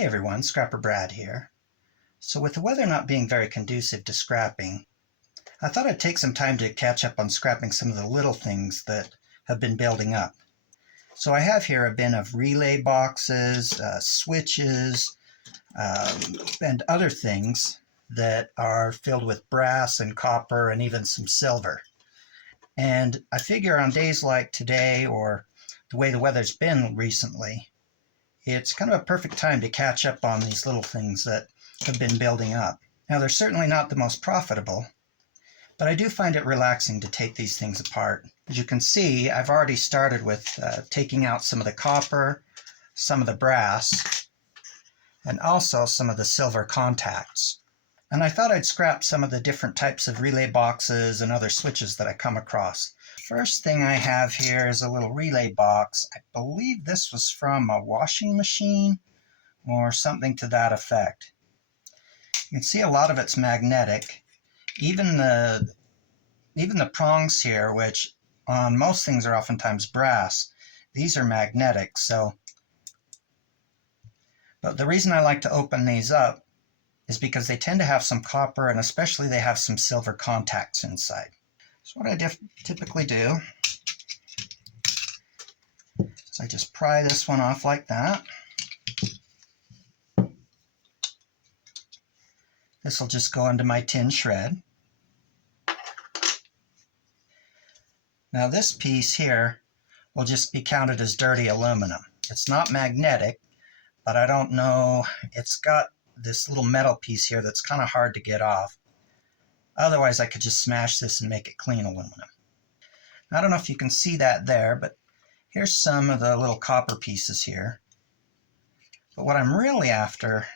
Hey everyone, Scrapper Brad here. So with the weather not being very conducive to scrapping, I thought I'd take some time to catch up on scrapping some of the little things that have been building up. So I have here a bin of relay boxes, switches, and other things that are filled with brass and copper and even some silver. And I figure on days like today or the way the weather's been recently, it's kind of a perfect time to catch up on these little things that have been building up. Now, they're certainly not the most profitable, but I do find it relaxing to take these things apart. As you can see, I've already started with taking out some of the copper, some of the brass, and also some of the silver contacts. And I thought I'd scrap some of the different types of relay boxes and other switches that I come across. First thing I have here is a little relay box. I believe this was from a washing machine or something to that effect. You can see a lot of it's magnetic. Even the prongs here, which on most things are oftentimes brass, these are magnetic. But the reason I like to open these up is because they tend to have some copper, and especially they have some silver contacts inside. So what I typically do is I just pry this one off like that. This will just go into my tin shred. Now this piece here will just be counted as dirty aluminum. It's not magnetic, but I don't know, it's got this little metal piece here that's kind of hard to get off. Otherwise I could just smash this and make it clean aluminum. I don't know if you can see that there, but here's some of the little copper pieces here. But what I'm really after,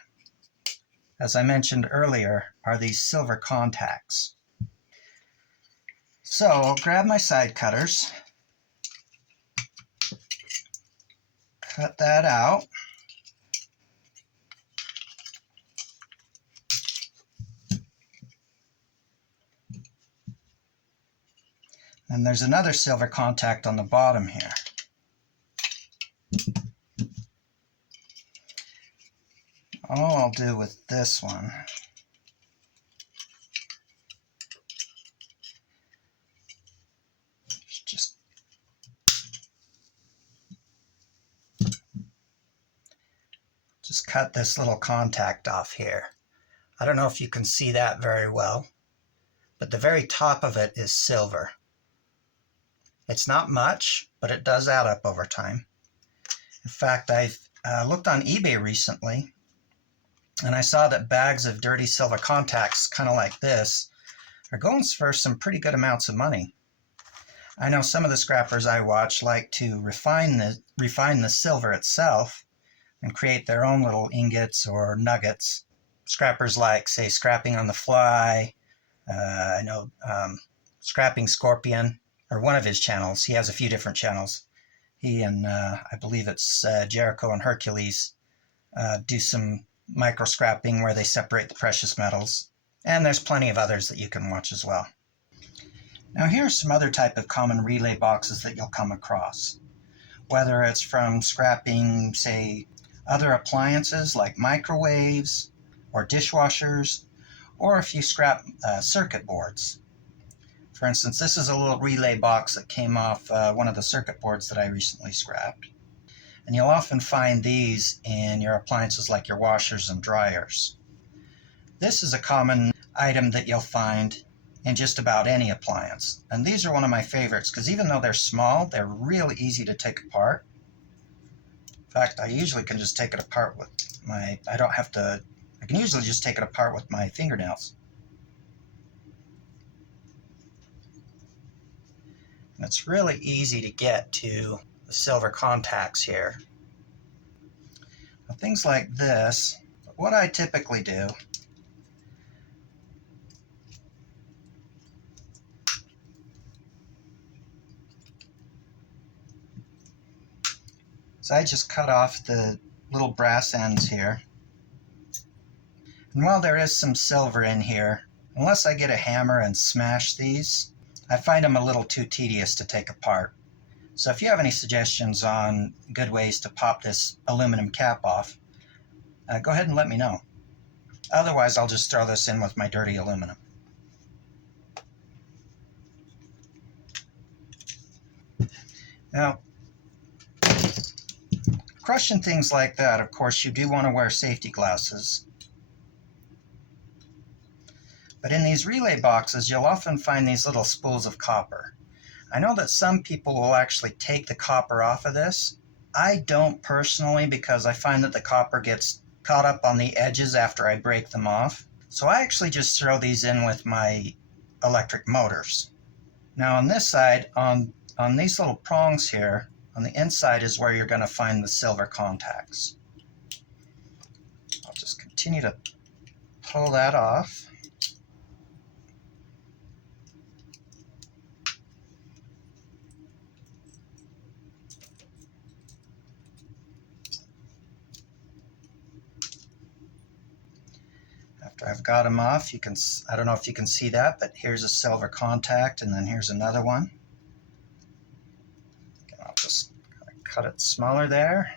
as I mentioned earlier, are these silver contacts. So I'll grab my side cutters, cut that out. And there's another silver contact on the bottom here. All I'll do with this one is just cut this little contact off here. I don't know if you can see that very well, but the very top of it is silver. It's not much, but it does add up over time. In fact, I've looked on eBay recently, and I saw that bags of dirty silver contacts, kind of like this, are going for some pretty good amounts of money. I know some of the scrappers I watch like to refine the silver itself and create their own little ingots or nuggets. Scrappers like, say, Scrapping on the Fly, I know Scrapping Scorpion, or one of his channels. He has a few different channels. He and I believe it's Jericho and Hercules do some micro scrapping where they separate the precious metals. And there's plenty of others that you can watch as well. Now here's some other type of common relay boxes that you'll come across. Whether it's from scrapping, say, other appliances like microwaves or dishwashers, or if you scrap circuit boards. For instance, this is a little relay box that came off one of the circuit boards that I recently scrapped. And you'll often find these in your appliances like your washers and dryers. This is a common item that you'll find in just about any appliance. And these are one of my favorites because even though they're small, they're really easy to take apart. In fact, I usually can just take it apart with I can usually just take it apart with my fingernails. And it's really easy to get to the silver contacts here. Now, things like this, what I typically do is I just cut off the little brass ends here. And while there is some silver in here, unless I get a hammer and smash these, I find them a little too tedious to take apart. So if you have any suggestions on good ways to pop this aluminum cap off, go ahead and let me know. Otherwise, I'll just throw this in with my dirty aluminum. Now, crushing things like that, of course, you do want to wear safety glasses. But in these relay boxes, you'll often find these little spools of copper. I know that some people will actually take the copper off of this. I don't personally, because I find that the copper gets caught up on the edges after I break them off. So I actually just throw these in with my electric motors. Now on this side, on these little prongs here, on the inside is where you're going to find the silver contacts. I'll just continue to pull that off. After I've got them off, you can, I don't know if you can see that, but here's a silver contact, and then here's another one. And I'll just cut it smaller there.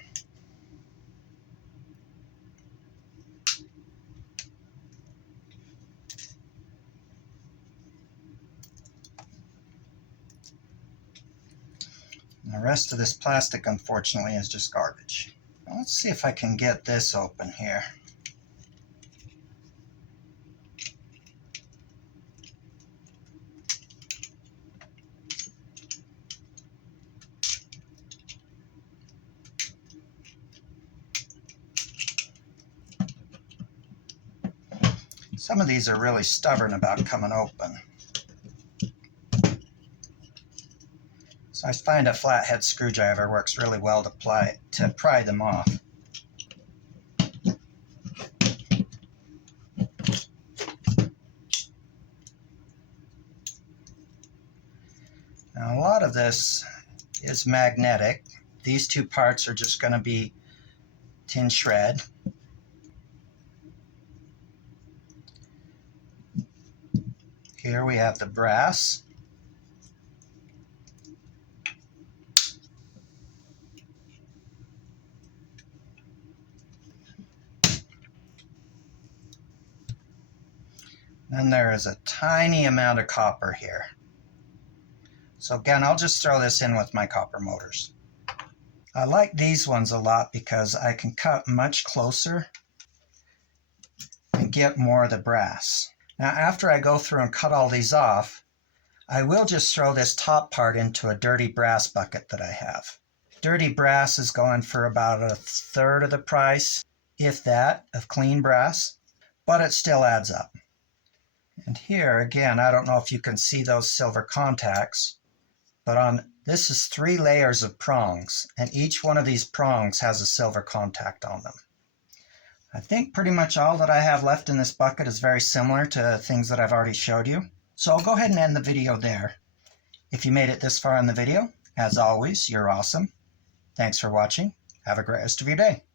And the rest of this plastic, unfortunately, is just garbage. Now let's see if I can get this open here. Some of these are really stubborn about coming open. So I find a flathead screwdriver works really well to pry them off. Now a lot of this is magnetic. These two parts are just going to be tin shred. Here we have the brass. Then there is a tiny amount of copper here. So again, I'll just throw this in with my copper motors. I like these ones a lot because I can cut much closer and get more of the brass. Now after I go through and cut all these off, I will just throw this top part into a dirty brass bucket that I have. Dirty brass is going for about 1/3 of the price, if that, of clean brass, but it still adds up. And here, again, I don't know if you can see those silver contacts, but this is 3 layers of prongs, and each one of these prongs has a silver contact on them. I think pretty much all that I have left in this bucket is very similar to things that I've already showed you. So I'll go ahead and end the video there. If you made it this far in the video, as always, you're awesome. Thanks for watching. Have a great rest of your day.